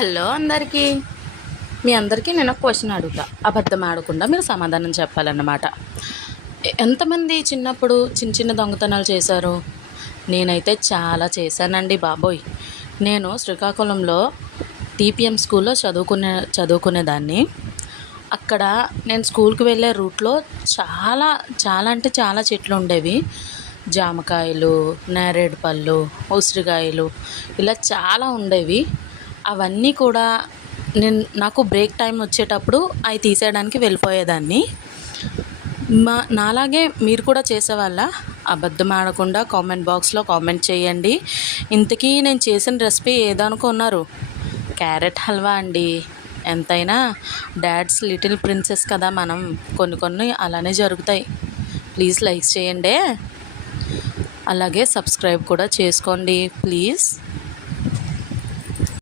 Hello అందరికీ. మీ అందరికీ నేను ఒక క్వశ్చన్ అడుగుతా, అబద్ధం ఆడకుండా మీరు సమాధానం చెప్పాలన్నమాట. ఎంతమంది చిన్నప్పుడు చిన్న చిన్న దొంగతనాలు చేశారు? నేనైతే చాలా చేశానండి బాబోయ్. నేను శ్రీకాకుళంలో టీపీఎం స్కూల్లో చదువుకునేదాన్ని. అక్కడ నేను స్కూల్కి వెళ్ళే రూట్లో చాలా చాలా అంటే చాలా చెట్లు ఉండేవి. జామకాయలు, నేరేడు పళ్ళు, ఉసిరికాయలు ఇలా చాలా ఉండేవి. అవన్నీ కూడా నాకు బ్రేక్ టైం వచ్చేటప్పుడు అవి తీసేయడానికి వెళ్ళిపోయేదాన్ని. నాలాగే మీరు కూడా చేసేవాళ్ళ? అబద్ధం ఆడకుండా కామెంట్ బాక్స్లో కామెంట్ చేయండి. ఇంతకీ నేను చేసిన రెసిపీ ఏదనుకున్నారు? క్యారెట్ హల్వా అండి. ఎంతైనా డాడ్స్ లిటిల్ ప్రిన్సెస్ కదా మనం. కొన్ని అలానే జరుగుతాయి. ప్లీజ్ లైక్ చేయండి, అలాగే సబ్స్క్రైబ్ కూడా చేసుకోండి ప్లీజ్.